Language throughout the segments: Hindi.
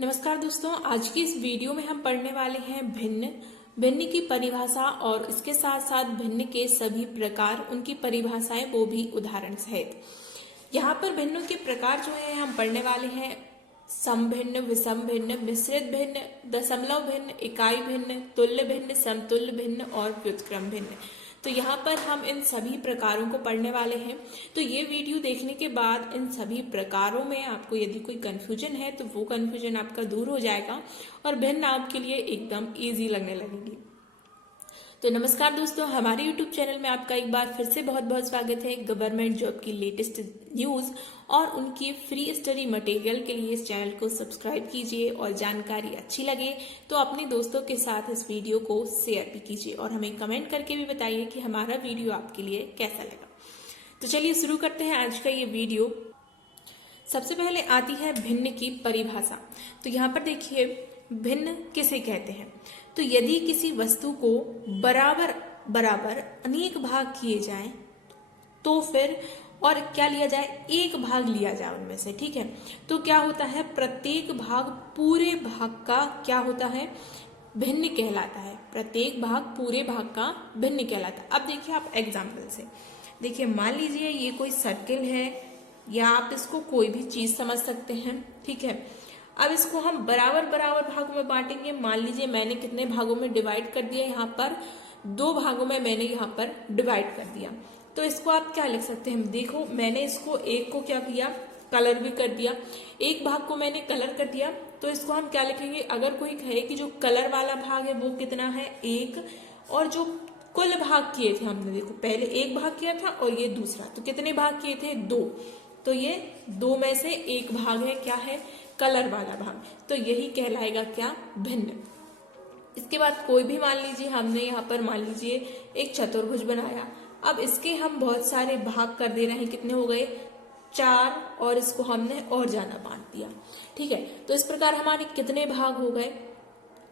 नमस्कार दोस्तों, आज की इस वीडियो में हम पढ़ने वाले हैं भिन्न की परिभाषा और इसके साथ साथ भिन्न के सभी प्रकार, उनकी परिभाषाएं वो भी उदाहरण सहित। यहाँ पर भिन्नों के प्रकार जो है हम पढ़ने वाले हैं समभिन्न, विषम भिन्न, मिश्रित भिन्न, दशमलव भिन्न, इकाई भिन्न, तुल्य भिन्न, समतुल्य भिन्न और व्युत्क्रम भिन्न। तो यहाँ पर हम इन सभी प्रकारों को पढ़ने वाले हैं। तो ये वीडियो देखने के बाद इन सभी प्रकारों में आपको यदि कोई कंफ्यूजन है तो वो कंफ्यूजन आपका दूर हो जाएगा और भिन्न आपके लिए एकदम इजी लगने लगेगी। तो नमस्कार दोस्तों, हमारे YouTube चैनल में आपका एक बार फिर से बहुत बहुत स्वागत है। गवर्नमेंट जॉब की लेटेस्ट न्यूज़ और उनकी फ्री स्टडी मटेरियल के लिए इस चैनल को सब्सक्राइब कीजिए और जानकारी अच्छी लगे तो अपने दोस्तों के साथ इस वीडियो को शेयर भी कीजिए और हमें कमेंट करके भी बताइए कि हमारा वीडियो आपके लिए कैसा लगा। तो चलिए शुरू करते हैं आज का ये वीडियो। सबसे पहले आती है भिन्न की परिभाषा। तो यहाँ पर देखिए, भिन्न किसे कहते हैं? तो यदि किसी वस्तु को बराबर बराबर अनेक भाग किए जाएं तो फिर और क्या लिया जाए, एक भाग लिया जाए उनमें से, ठीक है। तो क्या होता है, प्रत्येक भाग पूरे भाग का क्या होता है, भिन्न कहलाता है। प्रत्येक भाग पूरे भाग का भिन्न कहलाता है। अब देखिए आप एग्जाम्पल से देखिए, मान लीजिए ये कोई सर्किल है या आप इसको कोई भी चीज समझ सकते हैं, ठीक है। अब इसको हम बराबर बराबर भागों में बांटेंगे। मान लीजिए मैंने कितने भागों में डिवाइड कर दिया, यहाँ पर 2 भागों में मैंने यहाँ पर डिवाइड कर दिया। तो इसको आप क्या लिख सकते हैं, देखो मैंने इसको एक को क्या किया, कलर भी कर दिया। एक भाग को मैंने कलर कर दिया तो इसको हम क्या लिखेंगे, अगर कोई कहे कि जो कलर वाला भाग है वो कितना है, 1, और जो कुल भाग किए थे हमने, देखो पहले एक भाग किया था और ये दूसरा, तो कितने भाग किए थे, 2। तो ये 2 में से एक भाग है, क्या है, कलर वाला भाग। तो यही कहलाएगा क्या, भिन्न। इसके बाद कोई भी मान लीजिए हमने यहाँ पर मान लीजिए एक चतुर्भुज बनाया। अब इसके हम बहुत सारे भाग कर दे रहे हैं, कितने हो गए, 4, और इसको हमने और ज्यादा बांट दिया, ठीक है। तो इस प्रकार हमारे कितने भाग हो गए,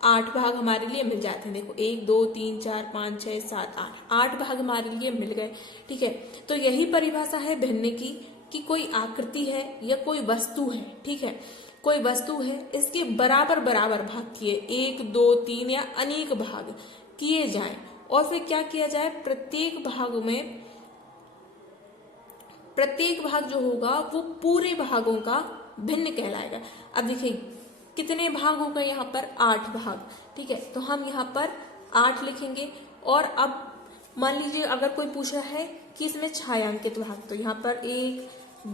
8 भाग हमारे लिए मिल जाते हैं। देखो 1 2 3 4 5 6 7 8 भाग हमारे लिए मिल गए, ठीक है। तो यही परिभाषा है भिन्न की कि कोई आकृति है या कोई वस्तु है, ठीक है, कोई वस्तु है, इसके बराबर बराबर भाग किए, 1 2 3 या अनेक भाग किए जाएं और फिर क्या किया जाए, प्रत्येक भाग जो होगा वो पूरे भागों का भिन्न कहलाएगा। अब देखिए कितने भाग हो गए, यहाँ पर 8 भाग, ठीक है। तो हम यहाँ पर 8 लिखेंगे। और अब मान लीजिए अगर कोई पूछ रहा है कि इसमें छायांकित भाग, तो यहाँ पर 1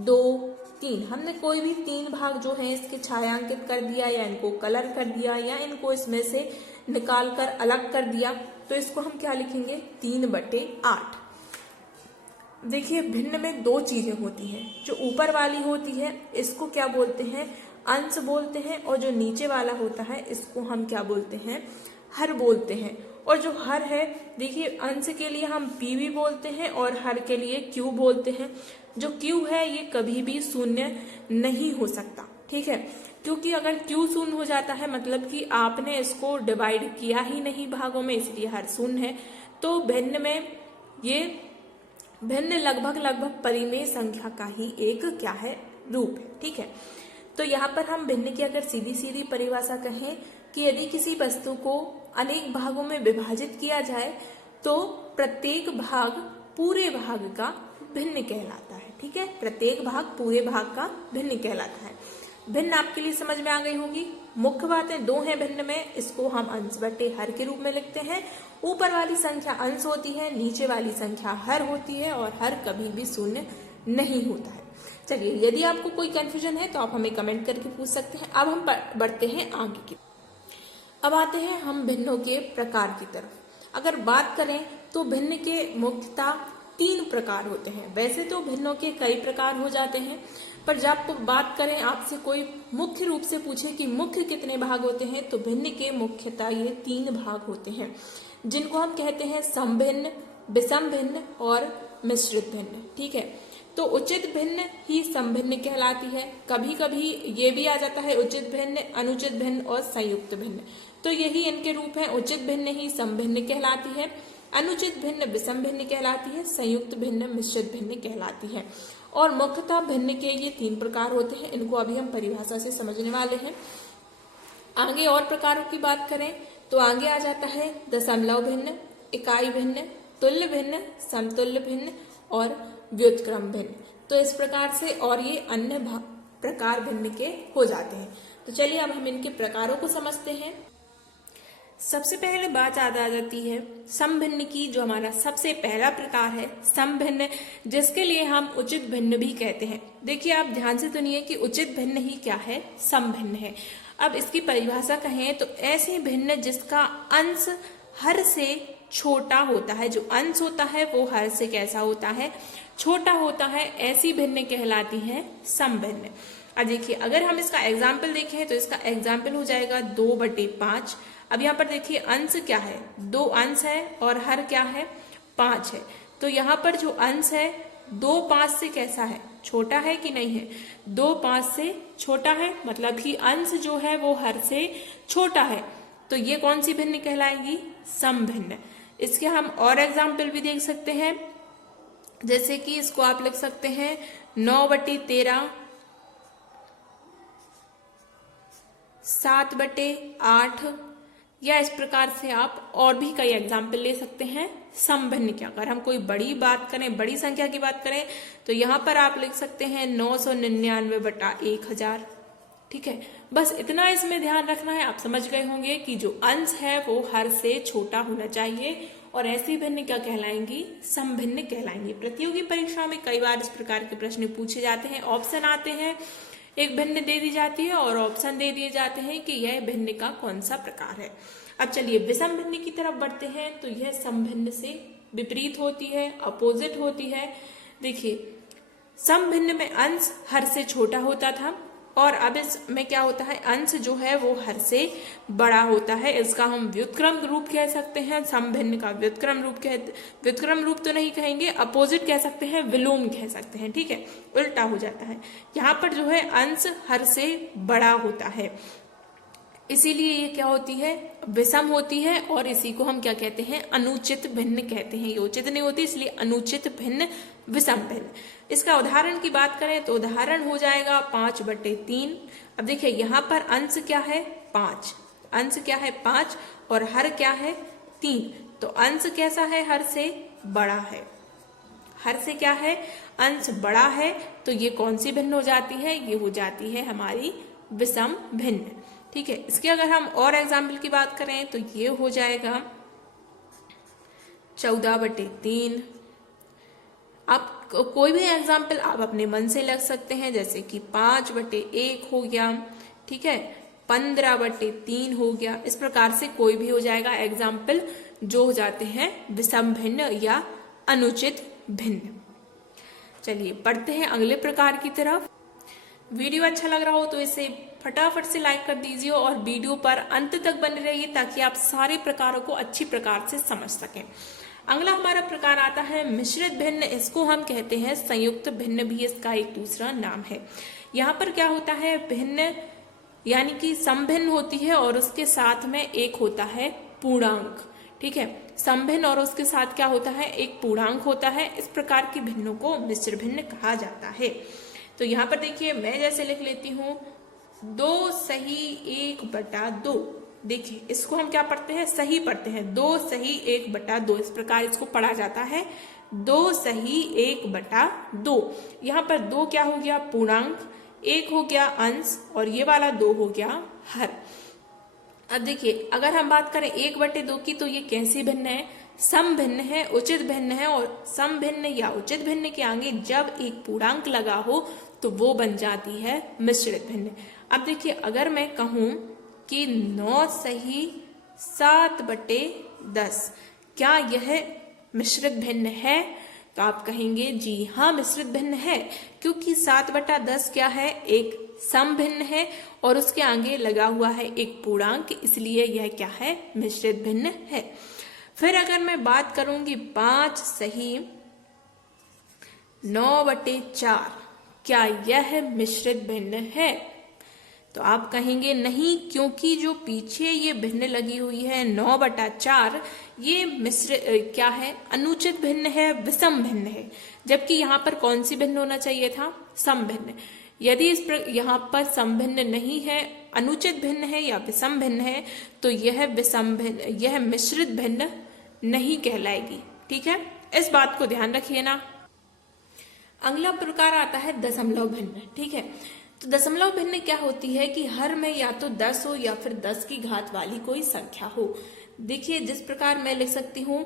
2 3 हमने कोई भी 3 भाग जो है इसके छायांकित कर दिया या इनको कलर कर दिया या इनको इसमें से निकाल कर अलग कर दिया। तो इसको हम क्या लिखेंगे, 3/8। देखिए भिन्न में 2 चीजें होती हैं, जो ऊपर वाली होती है इसको क्या बोलते हैं, अंश बोलते हैं, और जो नीचे वाला होता है इसको हम क्या बोलते हैं, हर बोलते हैं। और जो हर है, देखिए अंश के लिए हम p भी बोलते हैं और हर के लिए q बोलते हैं। जो q है ये कभी भी शून्य नहीं हो सकता, ठीक है, क्योंकि अगर q शून्य हो जाता है मतलब कि आपने इसको डिवाइड किया ही नहीं भागों में, इसलिए हर शून्य है। तो भिन्न में ये भिन्न लगभग परिमेय संख्या का ही एक क्या है, रूप है, ठीक है। तो यहाँ पर हम भिन्न की अगर सीधी सीधी परिभाषा कहें कि यदि किसी वस्तु को अनेक भागों में विभाजित किया जाए तो प्रत्येक भाग पूरे भाग का भिन्न कहलाता है, ठीक है। प्रत्येक भाग पूरे भाग का भिन्न कहलाता है। भिन्न आपके लिए समझ में आ गई होगी। मुख्य बातें 2 हैं भिन्न में, इसको हम अंश बटे हर के रूप में लिखते हैं। ऊपर वाली संख्या अंश होती है, नीचे वाली संख्या हर होती है और हर कभी भी शून्य नहीं होता है। चलिए, यदि आपको कोई कंफ्यूजन है तो आप हमें कमेंट करके पूछ सकते हैं। अब हम बढ़ते हैं आगे की। अब आते हैं हम भिन्नों के प्रकार की तरफ। अगर बात करें तो भिन्न के मुख्यतः 3 प्रकार होते हैं। वैसे तो भिन्नों के कई प्रकार हो जाते हैं, पर जब बात करें आपसे कोई मुख्य रूप से पूछे कि मुख्य कितने भाग होते हैं, तो भिन्न के मुख्यतः ये 3 भाग होते हैं, जिनको हम कहते हैं समभिन्न, विषम भिन्न और मिश्रित भिन्न, ठीक है। तो उचित भिन्न ही समभिन्न कहलाती है। कभी कभी ये भी आ जाता है उचित भिन्न, अनुचित भिन्न और संयुक्त भिन्न। तो यही इनके रूप हैं। उचित भिन्न ही समभिन्न कहलाती है, अनुचित भिन्न विषम भिन्न कहलाती है, संयुक्त भिन्न मिश्रित भिन्न कहलाती है। और मुख्यतः भिन्न के ये 3 प्रकार होते हैं। इनको अभी हम परिभाषा से समझने वाले हैं। आगे और प्रकारों की बात करें तो आगे आ जाता है दशमलव भिन्न, इकाई भिन्न, तुल्य भिन्न, समतुल्य भिन्न और व्युत्क्रम भिन्न। तो इस प्रकार से और ये अन्य प्रकार भिन्न के हो जाते हैं। तो चलिए अब हम इनके प्रकारों को समझते हैं। सबसे पहले बात याद आ जाती है समभिन्न की, जो हमारा सबसे पहला प्रकार है समभिन्न, जिसके लिए हम उचित भिन्न भी कहते हैं। देखिए आप ध्यान से सुनिए कि उचित भिन्न ही क्या है, समभिन्न है। अब इसकी परिभाषा कहें तो ऐसे भिन्न जिसका अंश हर से छोटा होता है, जो अंश होता है वो हर से कैसा होता है, छोटा होता है, ऐसी भिन्न कहलाती है समभिन्न। अब देखिए अगर हम इसका एग्जाम्पल देखें तो इसका एग्जाम्पल हो जाएगा 2/5। अब यहाँ पर देखिए अंश क्या है, 2 अंश है और हर क्या है, 5 है। तो यहाँ पर जो अंश है 2 5 से कैसा है, छोटा है कि नहीं है, 2 5 से छोटा है, मतलब कि अंश जो है वो हर से छोटा है। तो ये कौन सी भिन्न कहलाएगी, समभिन्न। इसके हम और एग्जाम्पल भी देख सकते हैं, जैसे कि इसको आप लिख सकते हैं 9/13, 7/8, या इस प्रकार से आप और भी कई एग्जाम्पल ले सकते हैं समभिन्न के। अगर हम कोई बड़ी बात करें, बड़ी संख्या की बात करें तो यहाँ पर आप लिख सकते हैं 999/1000। ठीक है, बस इतना इसमें ध्यान रखना है। आप समझ गए होंगे कि जो अंश है वो हर से छोटा होना चाहिए और ऐसी भिन्न क्या कहलाएंगी, समभिन्न कहलाएंगी। प्रतियोगी परीक्षा में कई बार इस प्रकार के प्रश्न पूछे जाते हैं, ऑप्शन आते हैं, एक भिन्न दे दी जाती है और ऑप्शन दे दिए जाते हैं कि यह भिन्न का कौन सा प्रकार है। अब चलिए विषम भिन्न की तरफ बढ़ते हैं। तो यह समभिन्न से विपरीत होती है, अपोजिट होती है। देखिए समभिन्न में अंश हर से छोटा होता था और अब इसमें क्या होता है, अंश जो है वो हर से बड़ा होता है। इसका हम व्युत्क्रम रूप कह सकते हैं, समभिन्न का व्युत्क्रम रूप तो नहीं कहेंगे, अपोजिट कह सकते हैं, विलोम कह सकते हैं। ठीक है, उल्टा हो जाता है। यहाँ पर जो है अंश हर से बड़ा होता है, इसीलिए ये क्या होती है, विषम होती है और इसी को हम क्या कहते हैं, अनुचित भिन्न कहते हैं। ये उचित नहीं होती, इसलिए अनुचित भिन्न, विषम भिन्न। इसका उदाहरण की बात करें तो उदाहरण हो जाएगा 5/3। अब देखिए यहाँ पर अंश क्या है, 5, अंश क्या है 5 और हर क्या है 3। तो अंश कैसा है, हर से बड़ा है, हर से क्या है, अंश बड़ा है। तो ये कौन सी भिन्न हो जाती है, ये हो जाती है हमारी विषम भिन्न। ठीक है, इसके अगर हम और एग्जाम्पल की बात करें तो ये हो जाएगा 14/3। आप कोई भी एग्जाम्पल आप अपने मन से लग सकते हैं, जैसे कि 5/1 हो गया, ठीक है, 15/3 हो गया। इस प्रकार से कोई भी हो जाएगा एग्जाम्पल जो हो जाते हैं विषम भिन्न या अनुचित भिन्न। चलिए बढ़ते हैं अगले प्रकार की तरफ। वीडियो अच्छा लग रहा हो तो इसे फटाफट से लाइक कर दीजिए और वीडियो पर अंत तक बने रहिए ताकि आप सारे प्रकारों को अच्छी प्रकार से समझ सकें। अगला हमारा प्रकार आता है मिश्रित भिन्न। इसको हम कहते हैं संयुक्त भिन्न, भी इसका एक दूसरा नाम है। यहाँ पर क्या होता है, भिन्न यानी कि समभिन्न होती है और उसके साथ में एक होता है पूर्णांक। ठीक है, समभिन्न और उसके साथ क्या होता है, एक पूर्णांक होता है। इस प्रकार की भिन्नों को मिश्र भिन्न कहा जाता है। तो यहाँ पर देखिए मैं जैसे लिख लेती हूँ 2 सही 1/2। देखिए इसको हम क्या पढ़ते हैं, सही पढ़ते हैं, 2 सही 1/2। इस प्रकार इसको पढ़ा जाता है 2 सही 1/2। यहाँ पर 2 क्या हो गया, पूर्णांक, 1 हो गया अंश और ये वाला 2 हो गया हर। अब देखिए अगर हम बात करें 1/2 की तो ये कैसी भिन्न है, सम भिन्न है, उचित भिन्न है। और सम भिन्न या उचित भिन्न के आगे जब एक पूर्णांक लगा हो तो वो बन जाती है मिश्रित भिन्न। अब देखिए अगर मैं कहूं कि 9 सही 7/10, क्या यह मिश्रित भिन्न है, तो आप कहेंगे जी हाँ मिश्रित भिन्न है, क्योंकि 7/10 क्या है, एक सम भिन्न है और उसके आगे लगा हुआ है एक पूर्णांक, इसलिए यह क्या है, मिश्रित भिन्न है। फिर अगर मैं बात करूंगी 5 सही 9/4, क्या यह मिश्रित भिन्न है, तो आप कहेंगे नहीं, क्योंकि जो पीछे ये भिन्न लगी हुई है 9/4, ये मिश्र क्या है, अनुचित भिन्न है, विषम भिन्न है। जबकि यहाँ पर कौन सी भिन्न होना चाहिए था, सम भिन्न। यदि यहाँ पर समभिन्न नहीं है, अनुचित भिन्न है या विषम भिन्न है, तो यह विषम भिन्न, यह मिश्रित भिन्न नहीं कहलाएगी। ठीक है, इस बात को ध्यान रखिए ना। अगला प्रकार आता है दशमलव भिन्न। ठीक है, तो दशमलव भिन्न क्या होती है कि हर में या तो 10 हो या फिर 10 की घात वाली कोई संख्या हो। देखिए, जिस प्रकार मैं लिख सकती हूँ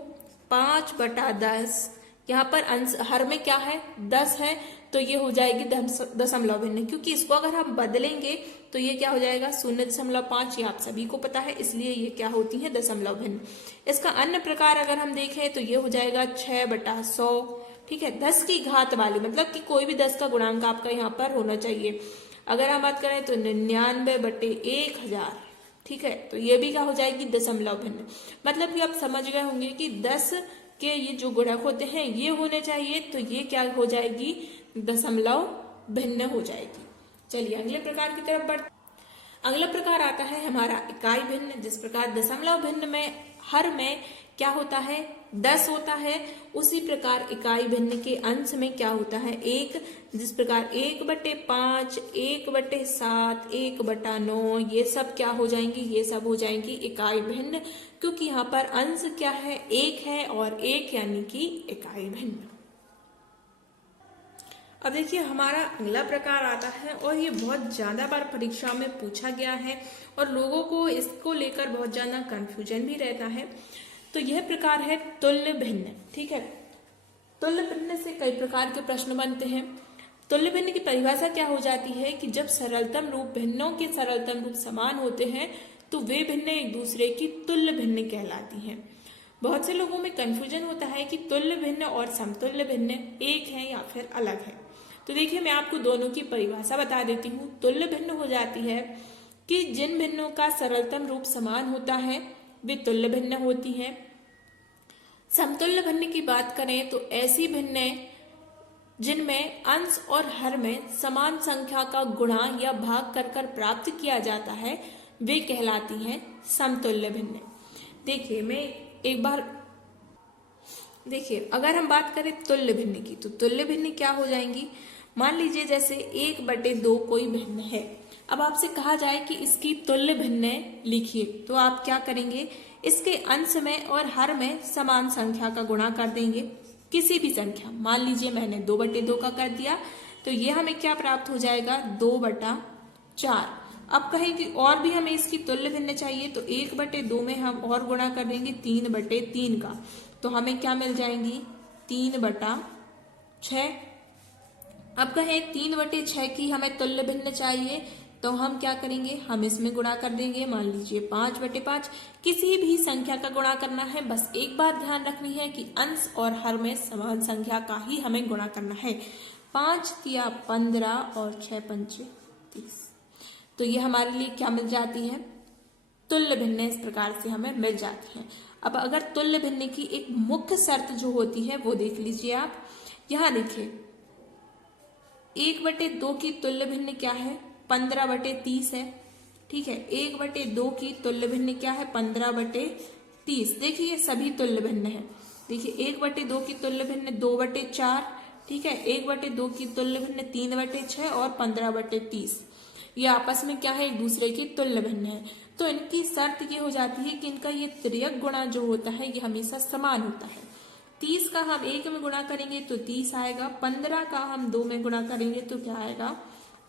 5/10, यहाँ पर अंश हर में क्या है 10 है, तो ये हो जाएगी दशमलव भिन्न। क्योंकि इसको अगर हम बदलेंगे तो ये क्या हो जाएगा 0.5, ये आप सभी को पता है, इसलिए ये क्या होती है दशमलव भिन्न। इसका अन्य प्रकार अगर हम देखें तो ये हो जाएगा 6/100। ठीक है, 10 की घात वाली, मतलब कि कोई भी 10 का गुणांक आपका यहाँ पर होना चाहिए। अगर हम बात करें तो 99/1000। ठीक है, तो ये भी क्या हो जाएगी दशमलव भिन्न। मतलब कि आप समझ गए होंगे कि 10 के ये जो गुणक होते हैं ये होने चाहिए, तो ये क्या हो जाएगी दशमलव भिन्न हो जाएगी। चलिए अगले प्रकार की तरफ बढ़ते। अगला प्रकार आता है हमारा इकाई भिन्न। जिस प्रकार दशमलव भिन्न में हर में क्या होता है 10 होता है, उसी प्रकार इकाई भिन्न के अंश में क्या होता है 1। जिस प्रकार 1/5, 1/7, 1/9, ये सब क्या हो जाएंगी, ये सब हो जाएंगी इकाई भिन्न, क्योंकि यहाँ पर अंश क्या है 1 है और 1 यानी कि इकाई भिन्न। अब देखिए हमारा अगला प्रकार आता है और ये बहुत ज्यादा बार परीक्षा में पूछा गया है और लोगों को इसको लेकर बहुत ज्यादा कंफ्यूजन भी रहता है। तो यह प्रकार है तुल्य भिन्न। ठीक है, तुल्य भिन्न से कई प्रकार के प्रश्न बनते हैं। तुल्य भिन्न की परिभाषा क्या हो जाती है कि जब सरलतम रूप भिन्नों के सरलतम रूप समान होते हैं तो वे भिन्न एक दूसरे की तुल्य भिन्न कहलाती हैं। बहुत से लोगों में कंफ्यूजन होता है कि तुल्य भिन्न और समतुल्य भिन्न एक है या फिर अलग है। तो देखिए मैं आपको दोनों की परिभाषा बता देती हूँ। तुल्य भिन्न हो जाती है कि जिन भिन्नों का सरलतम रूप समान होता है वे तुल्य भिन्न होती हैं। समतुल्य भिन्न की बात करें तो ऐसी भिन्न जिनमें अंश और हर में समान संख्या का गुणा या भाग कर कर प्राप्त किया जाता है वे कहलाती हैं समतुल्य भिन्न। देखिए मैं एक बार देखिए अगर हम बात करें तुल्य भिन्न की तो तुल्य भिन्न क्या हो जाएंगी। मान लीजिए जैसे 1/2 कोई भिन्न है। अब आपसे कहा जाए कि इसकी तुल्य भिन्न लिखिए, तो आप क्या करेंगे, इसके अंश में और हर में समान संख्या का गुणा कर देंगे, किसी भी संख्या। मान लीजिए मैंने 2/2 का कर दिया, तो ये हमें क्या प्राप्त हो जाएगा 2/4। अब कहें कि और भी हमें इसकी तुल्य भिन्न चाहिए, तो 1/2 में हम और गुणा कर देंगे 3/3 का, तो हमें क्या मिल जाएंगी 3/6। अब कहें 3/6 की हमें तुल्य भिन्न चाहिए, तो हम क्या करेंगे, हम इसमें गुणा कर देंगे। मान लीजिए 5/5, किसी भी संख्या का गुणा करना है। बस एक बात ध्यान रखनी है कि अंश और हर में समान संख्या का ही हमें गुणा करना है। 5 या 15 और 6 पंचे 30, तो ये हमारे लिए क्या मिल जाती है तुल्य भिन्न। इस प्रकार से हमें मिल जाती है। अब अगर तुल्य भिन्न की एक मुख्य शर्त जो होती है वो देख लीजिए आप। यहाँ देखिए 1/2 की तुल्य भिन्न क्या है 15/30 है। ठीक है, 1/2 की तुल्य भिन्न क्या है 15/30। देखिए सभी तुल्य भिन्न है। देखिए 1/2 की तुल्य भिन्न 2/4। ठीक है, 1/2 की तुल्य भिन्न 3/6 और 15/30। ये आपस में क्या है एक दूसरे की तुल्य भिन्न है। तो इनकी शर्त ये हो जाती है कि इनका ये तिर्यक गुणा जो होता है ये हमेशा समान होता है। 30 का हम 1 में गुणा करेंगे तो 30 आएगा, 15 का हम 2 में गुणा करेंगे तो क्या आएगा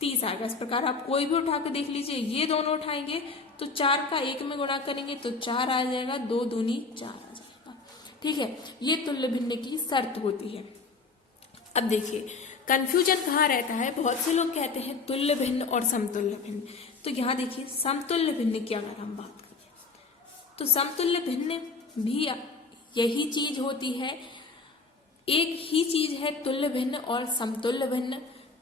30 आएगा। इस प्रकार आप कोई भी उठा के देख लीजिए, ये दोनों उठाएंगे तो 4 का 1 में गुणा करेंगे तो 4 आ जाएगा, 2 दूनी 4 आ जाएगा। ठीक है, ये तुल्य भिन्न की शर्त होती है। अब देखिए कंफ्यूजन कहाँ रहता है, बहुत से लोग कहते हैं तुल्य भिन्न और समतुल्य भिन्न। तो यहाँ देखिए समतुल्य भिन्न की अगर हम बात करें तो समतुल्य भिन्न भी यही चीज होती है, एक ही चीज है तुल्य भिन्न और समतुल्य भिन्न।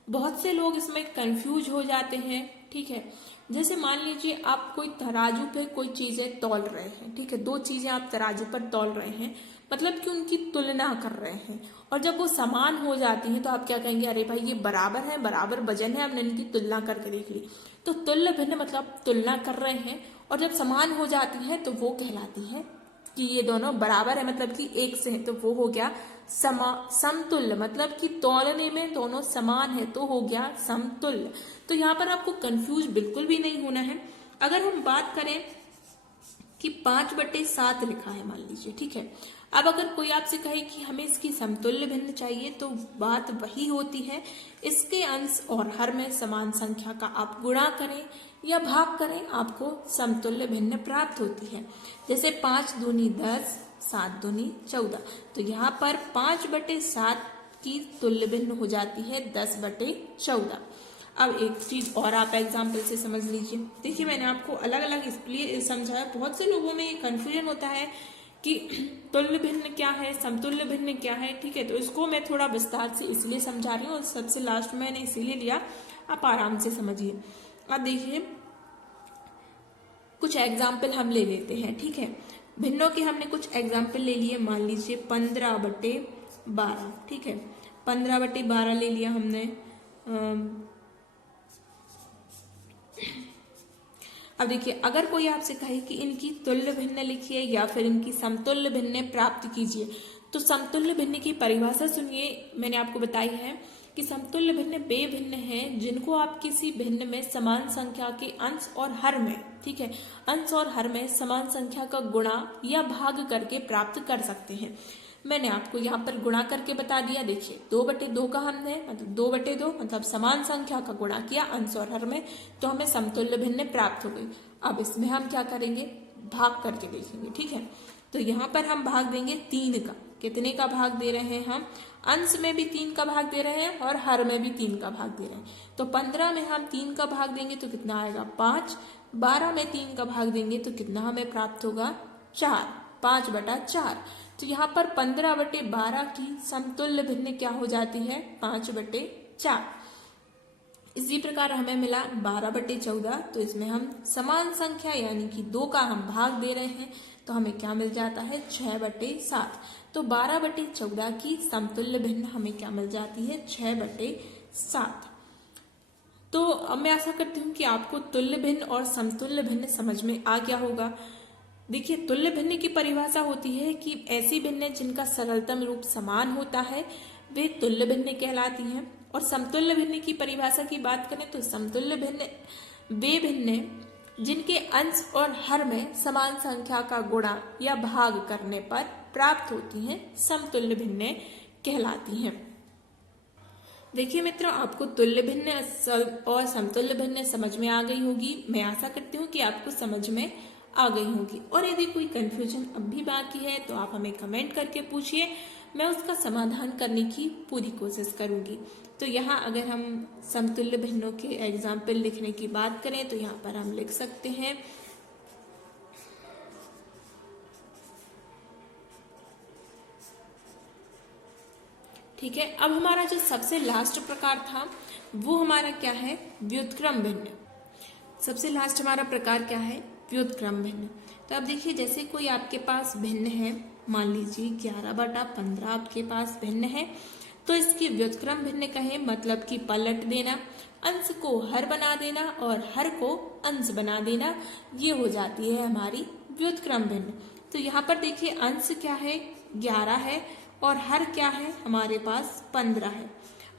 बहुत से लोग इसमें कंफ्यूज हो जाते हैं। ठीक है, जैसे मान लीजिए आप कोई तराजू पे कोई चीजें तौल रहे हैं। ठीक है, 2 चीजें आप तराजू पर तौल रहे हैं, मतलब कि उनकी तुलना कर रहे हैं, और जब वो समान हो जाती हैं तो आप क्या कहेंगे, अरे भाई ये बराबर है, बराबर वजन है, हमने इनकी तुलना करके देख ली। तो तुल्य भिन्न मतलब तुलना कर रहे हैं, और जब समान हो जाती है तो वो कहलाती है कि ये दोनों बराबर है, मतलब कि एक से है, तो वो हो गया समतुल्य, मतलब कि तौलने में दोनों समान है तो हो गया समतुल्य। तो यहाँ पर आपको कंफ्यूज बिल्कुल भी नहीं होना है। अगर हम बात करें कि 5/7 लिखा है मान लीजिए, ठीक है। अब अगर कोई आपसे कहे कि हमें इसकी समतुल्य भिन्न चाहिए, तो बात वही होती है, इसके अंश और हर में समान संख्या का आप गुणा करें या भाग करें, आपको समतुल्य भिन्न प्राप्त होती है। जैसे 5 दूनी 10, 7 दूनी 14, तो यहाँ पर 5/7 की तुल्य भिन्न हो जाती है 10/14। अब एक चीज और आप एग्जाम्पल से समझ लीजिए। देखिए मैंने आपको अलग अलग इसलिए समझाया, बहुत से लोगों में ये कंफ्यूजन होता है कि तुल्य भिन्न क्या है, समतुल्य भिन्न क्या है, ठीक है। तो इसको मैं थोड़ा विस्तार से इसलिए समझा रही हूँ और सबसे लास्ट में मैंने इसीलिए लिया, आप आराम से समझिए। अब देखिए कुछ एग्जाम्पल हम ले लेते हैं, ठीक है। भिन्नों के हमने कुछ एग्जाम्पल ले लिए, मान लीजिए 15/12, ठीक है। 15/12 ले लिया हमने। अब देखिए अगर कोई आपसे कहे कि इनकी तुल्य भिन्न लिखिए या फिर इनकी समतुल्य भिन्न प्राप्त कीजिए, तो समतुल्य भिन्न की परिभाषा सुनिए, मैंने आपको बताई है कि समतुल्य भिन्न वे भिन्न हैं जिनको आप किसी भिन्न में समान संख्या के अंश और हर में, ठीक है, अंश और हर में समान संख्या का गुणा या भाग करके प्राप्त कर सकते हैं। मैंने आपको यहाँ पर गुणा करके बता दिया। देखिए 2/2 का हमने मतलब 2/2 मतलब समान संख्या का गुणा किया अंश और हर में, तो हमें समतुल्य भिन्न प्राप्त हो गई। अब इसमें हम क्या करेंगे, भाग करके देखेंगे, ठीक है। तो यहाँ पर हम भाग देंगे 3 का। कितने का भाग दे रहे हैं हम, अंश में भी 3 का भाग दे रहे हैं और हर में भी 3 का भाग दे रहे हैं। तो 15 में हम 3 का भाग देंगे तो कितना आएगा 5, 12 में 3 का भाग देंगे तो कितना हमें प्राप्त होगा 4, 5/4। तो यहाँ पर 15/12 की समतुल्य भिन्न क्या हो जाती है 5/4। इसी प्रकार हमें मिला 12/14, तो इसमें हम समान संख्या यानी कि 2 का हम भाग दे रहे हैं, तो हमें क्या मिल जाता है 6/7। तो 12/14 की समतुल्य भिन्न हमें क्या मिल जाती है 6/7। तो अब मैं आशा करती हूँ कि आपको तुल्य भिन्न और समतुल्य भिन्न समझ में आ गया होगा। देखिए तुल्य भिन्न की परिभाषा होती है कि ऐसी भिन्न जिनका सरलतम रूप समान होता है वे तुल्य भिन्न कहलाती हैं। और समतुल्य भिन्न की परिभाषा की बात करें तो समतुल्य भिन्न वे भिन्न जिनके अंश और हर में समान संख्या का गुणा या भाग करने पर प्राप्त होती हैं समतुल्य भिन्न कहलाती हैं। देखिए मित्रों, आपको तुल्य भिन्न और समतुल्य भिन्न समझ में आ गई होगी। मैं आशा करती हूँ कि आपको समझ में आ गई होगी। और यदि कोई कंफ्यूजन अब भी बाकी है तो आप हमें कमेंट करके पूछिए, मैं उसका समाधान करने की पूरी कोशिश करूंगी। तो यहाँ अगर हम समतुल्य भिन्नों के एग्जाम्पल लिखने की बात करें तो यहाँ पर हम लिख सकते हैं ठीक है। अब हमारा जो सबसे लास्ट प्रकार था वो हमारा क्या है व्युत्क्रम भिन्न। सबसे लास्ट हमारा प्रकार क्या है व्युत्क्रम भिन्न। तो अब देखिए जैसे कोई आपके पास भिन्न है, मान लीजिए 11/15 आपके पास भिन्न है, तो इसकी व्युत्क्रम भिन्न कहें मतलब कि पलट देना, अंश को हर बना देना और हर को अंश बना देना, ये हो जाती है हमारी व्युत्क्रम भिन्न। तो यहाँ पर देखिए अंश क्या है 11 है और हर क्या है हमारे पास 15 है।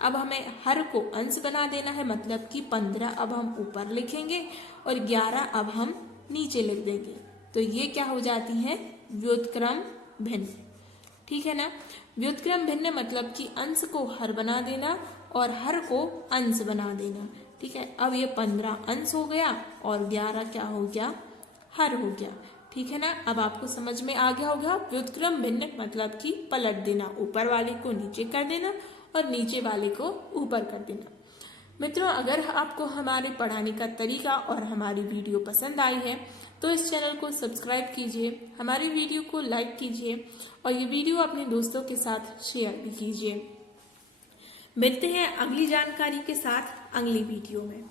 अब हमें हर को अंश बना देना है मतलब कि 15 अब हम ऊपर लिखेंगे और 11 अब हम नीचे लिख देंगे। तो ये क्या हो जाती है व्युत्क्रम भिन्न, ठीक है ना। व्युत्क्रम भिन्न मतलब कि अंश को हर बना देना और हर को अंश बना देना, ठीक है। अब ये 15 अंश हो गया और 11 क्या हो गया हर हो गया, ठीक है ना। अब आपको समझ में आ गया होगा व्युत्क्रम भिन्न मतलब कि पलट देना, ऊपर वाले को नीचे कर देना और नीचे वाले को ऊपर कर देना। मित्रों, अगर आपको हमारे पढ़ाने का तरीका और हमारी वीडियो पसंद आई है तो इस चैनल को सब्सक्राइब कीजिए, हमारी वीडियो को लाइक कीजिए और ये वीडियो अपने दोस्तों के साथ शेयर भी कीजिए। मिलते हैं अगली जानकारी के साथ अगली वीडियो में।